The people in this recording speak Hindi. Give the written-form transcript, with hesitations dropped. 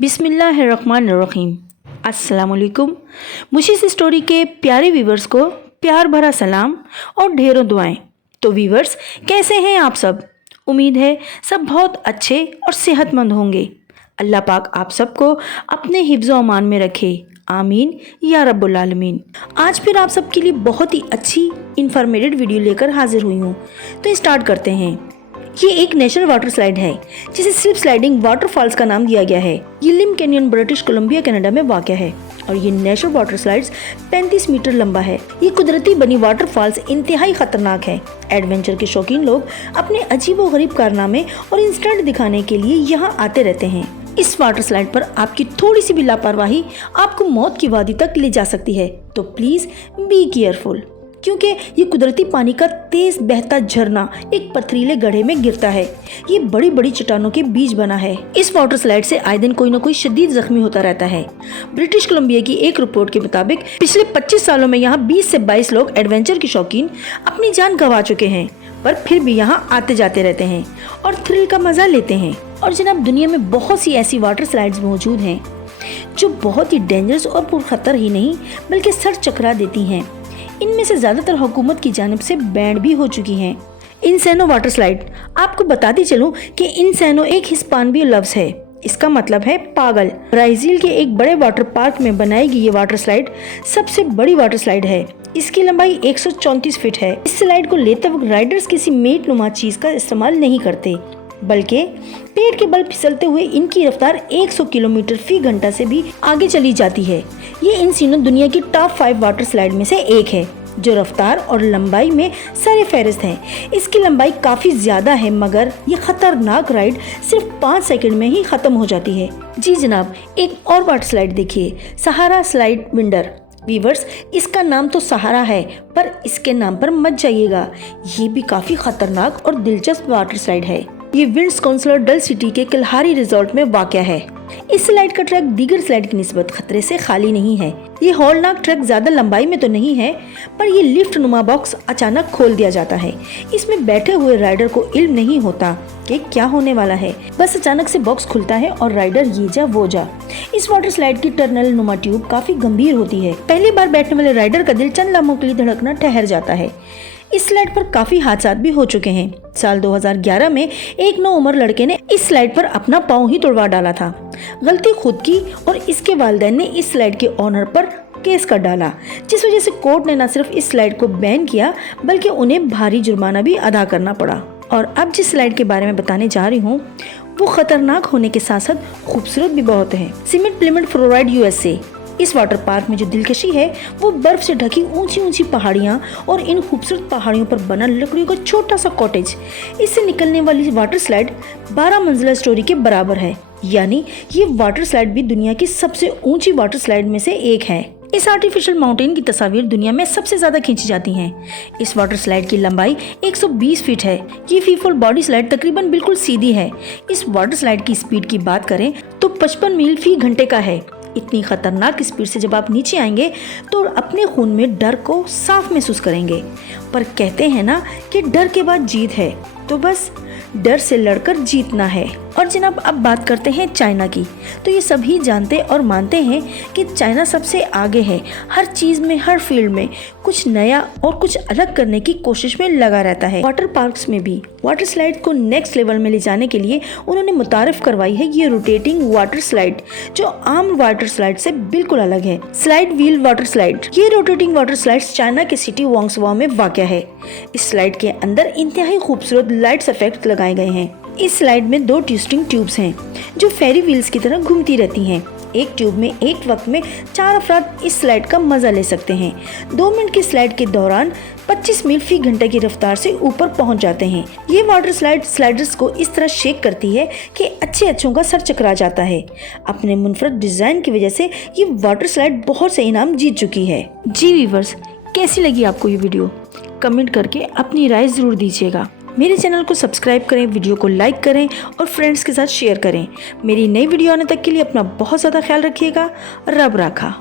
बिस्मिल्लाहिर्रहमानिर्रहीम। अस्सलाम वालेकुम। मुशीस स्टोरी के प्यारे व्यूवर्स को प्यार भरा सलाम और ढेरों दुआएं। तो व्यूवर्स, कैसे हैं आप सब? उम्मीद है सब बहुत अच्छे और सेहतमंद होंगे। अल्लाह पाक आप सबको अपने हिफ्ज़-ओ अमान में रखे, आमीन या रब्बुल आलमीन। आज फिर आप सबके लिए बहुत ही अच्छी इंफॉर्मेटिव वीडियो लेकर हाजिर हुई हूँ। तो स्टार्ट करते हैं। ये एक नेशनल वाटर स्लाइड है जिसे स्लिप स्लाइडिंग वाटरफॉल्स का नाम दिया गया है। ये लिम कैनियन ब्रिटिश कोलंबिया कनाडा में वाक़ है और ये नेशनल वाटर स्लाइड्स 35 मीटर लंबा है। ये कुदरती बनी वाटरफॉल्स इंतहाई खतरनाक है। एडवेंचर के शौकीन लोग अपने अजीबोगरीब कारनामे और इंस्टेंट दिखाने के लिए यहाँ आते रहते हैं। इस वाटर स्लाइड पर आपकी थोड़ी सी भी लापरवाही आपको मौत की वादी तक ले जा सकती है, तो प्लीज बी केयरफुल, क्योंकि ये कुदरती पानी का तेज बहता झरना एक पथरीले गड्ढे में गिरता है। ये बड़ी बड़ी चट्टानों के बीच बना है। इस वाटर स्लाइड से आए दिन कोई न कोई शदीद जख्मी होता रहता है। ब्रिटिश कोलंबिया की एक रिपोर्ट के मुताबिक पिछले 25 सालों में यहाँ 20 से 22 लोग एडवेंचर के शौकीन अपनी जान गंवा चुके हैं, पर फिर भी यहाँ आते जाते रहते हैं और थ्रिल का मजा लेते हैं। और जनाब, दुनिया में बहुत सी ऐसी वाटर स्लाइड्स मौजूद हैं जो बहुत ही डेंजरस और पुरखतर ही नहीं बल्कि सर चकरा देती हैं। इनमें से ज्यादातर हुकूमत की जानिब से बैन भी हो चुकी हैं। इंसेनो वाटर स्लाइड, आपको बताती चलूं कि इंसेनो एक हिस्पानियो लफ्ज है। इसका मतलब है पागल। ब्राजील के एक बड़े वाटर पार्क में बनाई गई ये वाटर स्लाइड सबसे बड़ी वाटर स्लाइड है। इसकी लंबाई 134 फीट है। इस स्लाइड को लेते वक्त राइडर्स किसी मेट नुमा चीज का इस्तेमाल नहीं करते, बल्कि पेड़ के बल फिसलते हुए इनकी रफ्तार 100 किलोमीटर फी घंटा से भी आगे चली जाती है। ये इंसेनो दुनिया की टॉप 5 वाटर स्लाइड में से एक है जो रफ्तार और लंबाई में सरे फहरिस्त है। इसकी लंबाई काफी ज्यादा है, मगर ये खतरनाक राइड सिर्फ 5 सेकंड में ही खत्म हो जाती है। जी जनाब, एक और वाटर स्लाइड देखिए, सहारा स्लाइड विंडर। वीवर्स, इसका नाम तो सहारा है, पर इसके नाम पर मत जाइएगा। ये भी काफी खतरनाक और दिलचस्प वाटर स्लाइड है। ये विंड्स काउंसिलर डल सिटी के किल्हारी रिजॉर्ट में वाक़या है। इस स्लाइड का ट्रैक दीगर स्लाइड की निस्बत खतरे से खाली नहीं है। ये हॉलनाक ट्रैक ज्यादा लंबाई में तो नहीं है, पर ये लिफ्ट नुमा बॉक्स अचानक खोल दिया जाता है। इसमें बैठे हुए राइडर को इल्म नहीं होता कि क्या होने वाला है, बस अचानक से बॉक्स खुलता है और राइडर ये जा वो जा। इस वाटर स्लाइड की टनल नुमा ट्यूब काफी गंभीर होती है। पहली बार बैठने वाले राइडर का दिल चंद लम्हों के लिए धड़कना ठहर जाता है। इस स्लाइड पर काफी हादसा भी हो चुके हैं। साल 2011 में एक 9 उम्र लड़के ने इस स्लाइड पर अपना पाँव ही तोड़वा डाला था। गलती खुद की और इसके वालिदैन ने इस स्लाइड के ऑनर पर केस कर डाला, जिस वजह से कोर्ट ने न सिर्फ इस स्लाइड को बैन किया बल्कि उन्हें भारी जुर्माना भी अदा करना पड़ा। और अब जिस स्लाइड के बारे में बताने जा रही हूँ वो खतरनाक होने के साथ साथ खूबसूरत भी बहुत है। सीमेंट प्लिमंट फ्लोराइड USA। इस वाटर पार्क में जो दिलकशी है वो बर्फ से ढकी ऊंची ऊंची पहाड़ियां और इन खूबसूरत पहाड़ियों पर बना लकड़ियों का छोटा सा कॉटेज। इससे निकलने वाली वाटर स्लाइड 12 मंजिला स्टोरी के बराबर है, यानी ये वाटर स्लाइड भी दुनिया की सबसे ऊंची वाटर स्लाइड में से एक है। इस आर्टिफिशियल माउंटेन की तस्वीर दुनिया में सबसे ज्यादा खींची जाती हैं। इस वाटर स्लाइड की लंबाई 120 फीट है। ये फ्री फॉल बॉडी स्लाइड तकरीबन बिल्कुल सीधी है। इस वाटर स्लाइड की स्पीड की बात करें तो 55 मील फी घंटे का है। इतनी खतरनाक स्पीड से जब आप नीचे आएंगे तो अपने खून में डर को साफ महसूस करेंगे। पर कहते हैं ना कि डर के बाद जीत है, तो बस डर से लड़कर जीतना है। और जनाब, अब बात करते हैं चाइना की। तो ये सभी जानते और मानते हैं कि चाइना सबसे आगे है। हर चीज में, हर फील्ड में कुछ नया और कुछ अलग करने की कोशिश में लगा रहता है। वाटर पार्क्स में भी वाटर स्लाइड को नेक्स्ट लेवल में ले जाने के लिए उन्होंने मुतारिफ करवाई है ये रोटेटिंग वाटर स्लाइड, जो आम वाटर स्लाइड से बिल्कुल अलग है। Slide wheel water slide. ये रोटेटिंग वाटर स्लाइड चाइना के सिटी वोंगसवा में वाक़या है। इस स्लाइड के अंदर इंतहाई खूबसूरत लाइट्स इफेक्ट लगाए गए हैं। इस स्लाइड में 2 ट्विस्टिंग ट्यूब्स हैं जो फेरी व्हील्स की तरह घूमती रहती हैं। एक ट्यूब में एक वक्त में 4 अफराद इस स्लाइड का मजा ले सकते हैं। 2 मिनट की स्लाइड के दौरान 25 मील फी घंटे की रफ्तार से ऊपर पहुंच जाते हैं। ये वाटर स्लाइड स्लाइडर्स को इस तरह शेक करती है कि अच्छों का सर चकरा जाता है। अपने मुनफरद डिजाइन की वजह से ये वाटर स्लाइड बहुत से इनाम जीत चुकी है। जी व्यूअर्स, कैसी लगी आपको ये वीडियो? कमेंट करके अपनी राय जरूर दीजिएगा। मेरे चैनल को सब्सक्राइब करें, वीडियो को लाइक करें और फ्रेंड्स के साथ शेयर करें। मेरी नई वीडियो आने तक के लिए अपना बहुत ज़्यादा ख्याल रखिएगा। रब राखा।